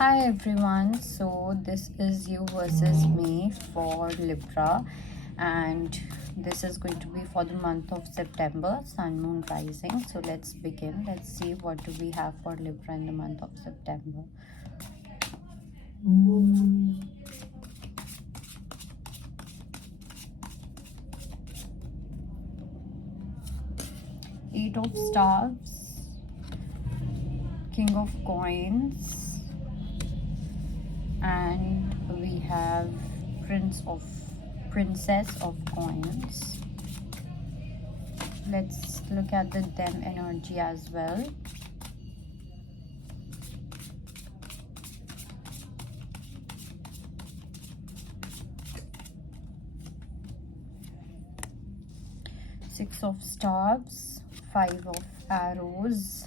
Hi everyone, so this is you versus me for Libra, and this is going to be for the month of September, Sun Moon Rising. So let's begin. Let's see what do we have for Libra in the month of September. Eight of Staves, King of Coins, and we have Princess of Coins. Let's look at the them energy as well. Six of Staves, Five of Arrows,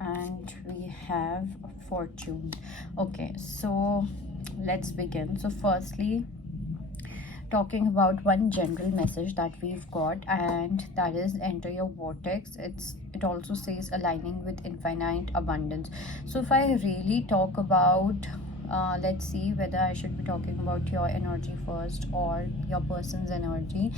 and we have Fortune. Okay, so let's begin. So firstly, talking about one general message that we've got, and that is enter your vortex. It also says aligning with infinite abundance. So if I really talk about let's see whether I should be talking about your energy first or your person's energy.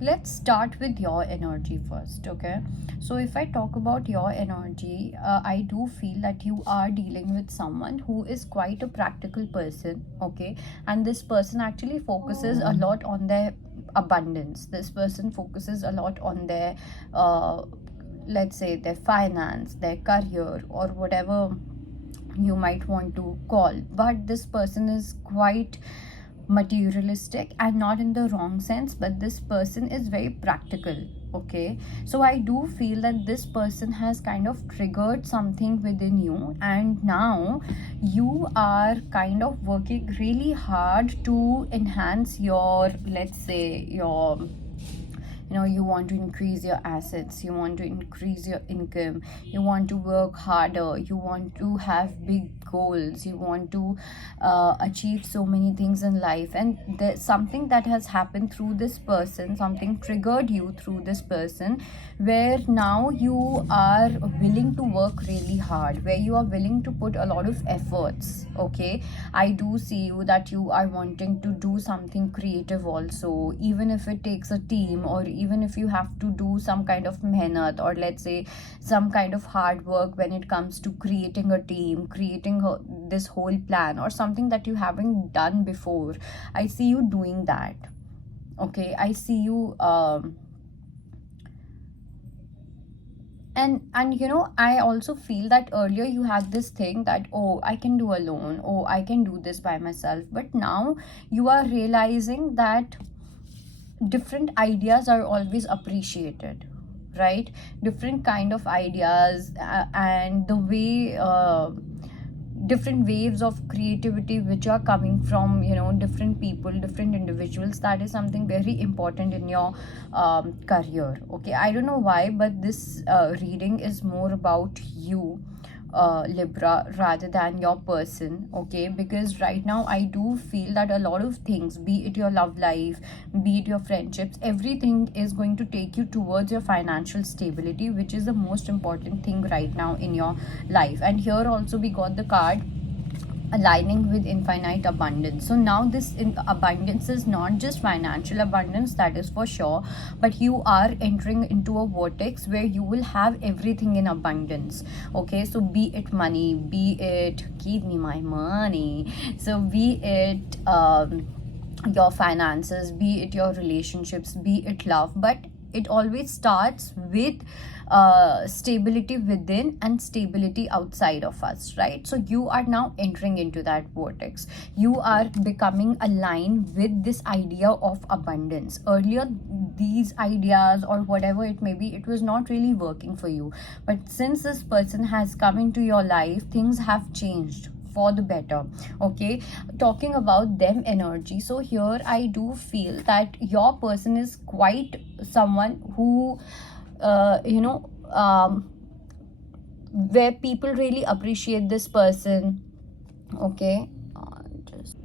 Let's start with your energy first. Okay, so if I talk about your energy, I do feel that you are dealing with someone who is quite a practical person. Okay, and this person actually focuses a lot on their abundance. This person focuses a lot on their let's say their finance, their career, or whatever you might want to call. But this person is quite materialistic, and not in the wrong sense, but this person is very practical. Okay, so I do feel that this person has kind of triggered something within you, and now you are kind of working really hard to enhance your, let's say, your, you want to increase your assets, you want to increase your income, you want to work harder, you want to have big goals, you want to achieve so many things in life. And there's something that has happened through this person, something triggered you through this person, where now you are willing to work really hard, where you are willing to put a lot of efforts. Okay, I do see you that you are wanting to do something creative also, even if it takes a team, or even if you have to do some kind of mehnat, or let's say some kind of hard work when it comes to creating a team, creating this whole plan, or something that you haven't done before. I see you doing that. Okay, I see you and I also feel that earlier you had this thing that, oh, I can do alone, oh, I can do this by myself. But now you are realizing that different ideas are always appreciated, right? Different kind of ideas, and the way different waves of creativity which are coming from different people, different individuals, that is something very important in your career. Okay, I don't know why, but this reading is more about you, Libra, rather than your person. Okay, because right now I do feel that a lot of things, be it your love life, be it your friendships, everything is going to take you towards your financial stability, which is the most important thing right now in your life. And here also we got the card aligning with infinite abundance. So now this abundance is not just financial abundance, that is for sure, but you are entering into a vortex where you will have everything in abundance. Okay, so be it money, be it give me my money, so be it your finances, be it your relationships, be it love, but it always starts with stability within and stability outside of us, right? So you are now entering into that vortex. You are becoming aligned with this idea of abundance. Earlier, these ideas or whatever it may be, it was not really working for you. But since this person has come into your life, things have changed for the better. Okay, talking about them energy, so here I do feel that your person is quite someone who where people really appreciate this person. Okay, just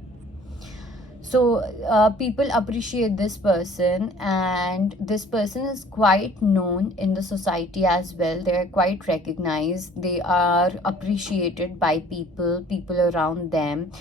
So people appreciate this person, and this person is quite known in the society as well. They are quite recognized, they are appreciated by people around them.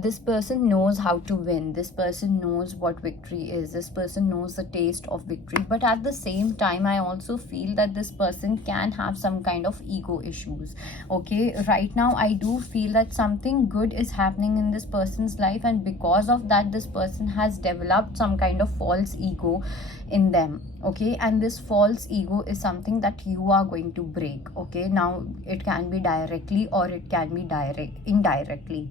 This person knows how to win, this person knows what victory is, this person knows the taste of victory. But at the same time, I also feel that this person can have some kind of ego issues. Okay, right now I do feel that something good is happening in this person's life, and because of that, this person has developed some kind of false ego in them. Okay, and this false ego is something that you are going to break. Okay, now it can be directly or it can be indirectly.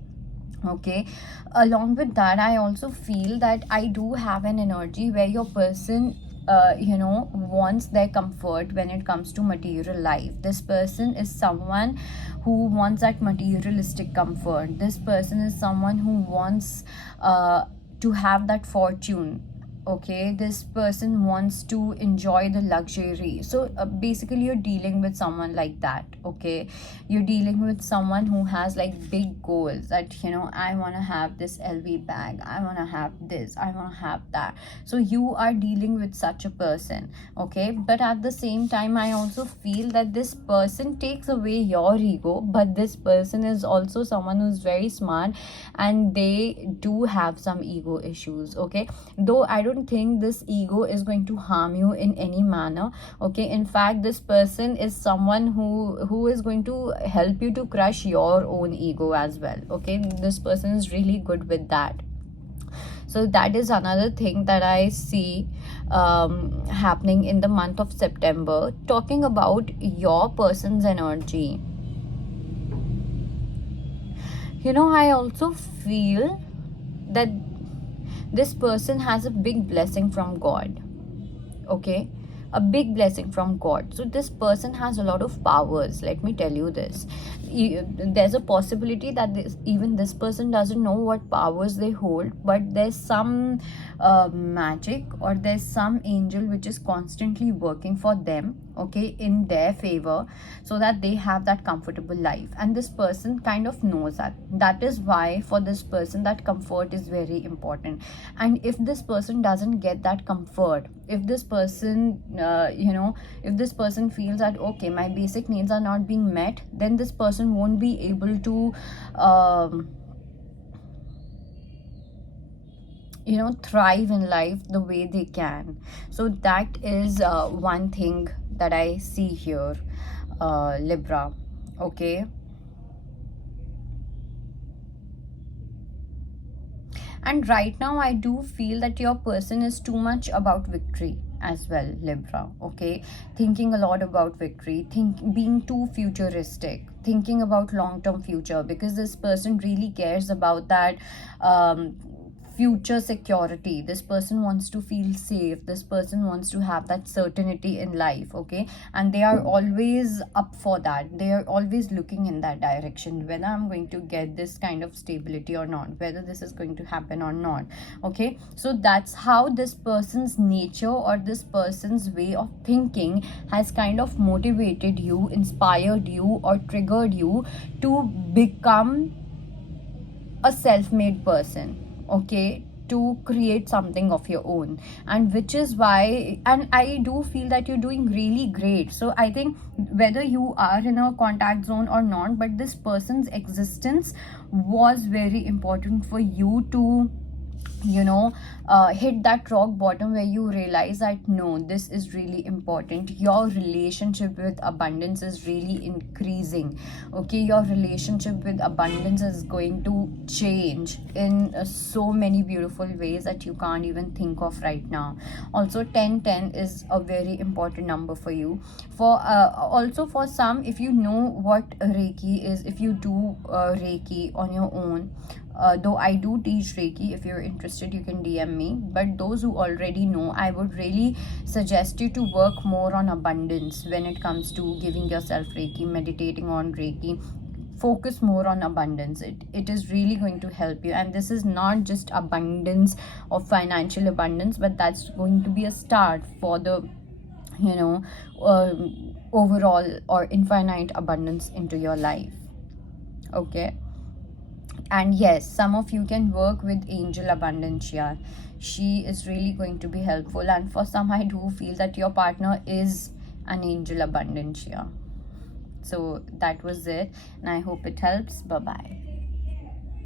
Okay, along with that, I also feel that I do have an energy where your person wants their comfort when it comes to material life. This person is someone who wants that materialistic comfort. This person is someone who wants to have that fortune. Okay, this person wants to enjoy the luxury. So basically you're dealing with someone like that. Okay, you're dealing with someone who has like big goals, that I want to have this LV bag, I want to have this, I want to have that. So you are dealing with such a person. Okay, but at the same time, I also feel that this person takes away your ego, but this person is also someone who's very smart, and they do have some ego issues. Okay, though I don't think this ego is going to harm you in any manner. Okay, in fact, this person is someone who is going to help you to crush your own ego as well. Okay, this person is really good with that. So that is another thing that I see happening in the month of September. Talking about your person's energy, I also feel that this person has a big blessing from God. Okay, a big blessing from God. So this person has a lot of powers. Let me tell you this. There's a possibility that even this person doesn't know what powers they hold, but there's some magic, or there's some angel which is constantly working for them, okay, in their favor, so that they have that comfortable life. And this person kind of knows that. That is why for this person that comfort is very important. And if this person doesn't get that comfort, if this person if this person feels that okay, my basic needs are not being met, then this person won't be able to thrive in life the way they can. So that is one thing that I see here, Libra. Okay, and right now I do feel that your person is too much about victory as well, Libra. Okay, thinking a lot about victory, being too futuristic, thinking about long-term future, because this person really cares about that future security. This person wants to feel safe, this person wants to have that certainty in life. Okay, and they are always up for that, they are always looking in that direction, whether I'm going to get this kind of stability or not, whether this is going to happen or not. Okay, so that's how this person's nature, or this person's way of thinking, has kind of motivated you, inspired you, or triggered you to become a self-made person. Okay, to create something of your own. And which is why, and I do feel that you're doing really great. So I think whether you are in a contact zone or not, but this person's existence was very important for you to hit that rock bottom, where you realize that no, this is really important. Your relationship with abundance is really increasing. Okay, your relationship with abundance is going to change in so many beautiful ways that you can't even think of right now. Also, 1010 is a very important number for you. For also for some, if you know what Reiki is, if you do Reiki on your own, though I do teach Reiki, if you're interested you can DM me. But those who already know, I would really suggest you to work more on abundance when it comes to giving yourself Reiki, meditating on Reiki. Focus more on abundance. It is really going to help you. And this is not just abundance of financial abundance, but that's going to be a start for the overall or infinite abundance into your life. Okay, And yes, some of you can work with Angel Abundantia. She is really going to be helpful, and for some I do feel that your partner is an Angel Abundantia. So that was it, and I hope it helps. Bye bye.